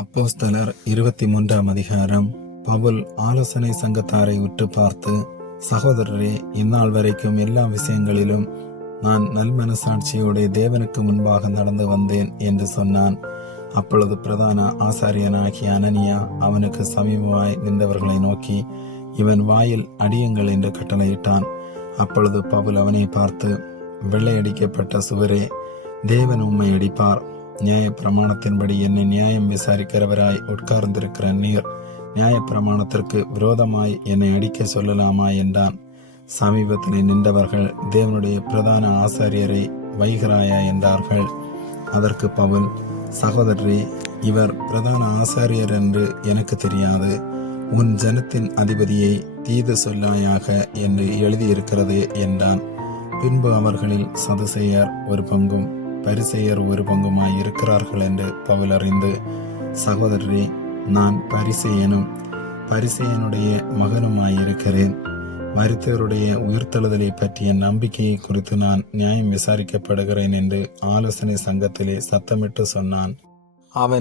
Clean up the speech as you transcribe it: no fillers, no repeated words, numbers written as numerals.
அப்போஸ்தலர் 23 அதிகாரம். பவுல் ஆலோசனை சங்கத்தாரை உற்று பார்த்து, சகோதரரே, இந்நாள் வரைக்கும் எல்லா விஷயங்களிலும் நான் நல்மனசாட்சியோட தேவனுக்கு முன்பாக நடந்து வந்தேன் என்று சொன்னான். அப்பொழுது பிரதான ஆசாரியனாகிய அனனியா அவனுக்கு சமீபமாய் நின்றவர்களை நோக்கி, இவன் வாயில் அடியுங்கள் என்று கட்டளையிட்டான். அப்பொழுது பவுல் அவனை பார்த்து, வெள்ளையடிக்கப்பட்ட சுவரே, தேவன் உம்மை அடிப்பார். நியாய பிரமாணத்தின்படி என்னை நியாயம் விசாரிக்கிறவராய் உட்கார்ந்திருக்கிற நீர் நியாய பிரமாணத்திற்கு விரோதமாய் என்னை அடிக்க சொல்லலாமா என்றான். சமீபத்தில் நின்றவர்கள், தேவனுடைய பிரதான ஆசாரியரை வைகிறாயா என்றார்கள். அதற்கு பவுல், சகோதரரே, இவர் பிரதான ஆசாரியர் என்று எனக்கு தெரியாது. உன் ஜனத்தின் அதிபதியை தீது சொல்லாயாக என்று எழுதியிருக்கிறது என்றான். பின்பு அவர்களில் சதுசேயர் ஒரு பங்கும் பரிசேயர் ஒரு பங்குமாய் இருக்கிறார்கள் என்று பவுல் அறிந்து, சகோதரரே, நான் பரிசேயனும் பரிசேயனுடைய மகனுமாயிருக்கிறேன். மரித்தவருடைய உயிர்த்தெழுதலை பற்றிய நம்பிக்கையை குறித்து நான் நியாயம் விசாரிக்கப்படுகிறேன் என்று ஆலோசனை சங்கத்திலே சத்தமிட்டு சொன்னான். அவன்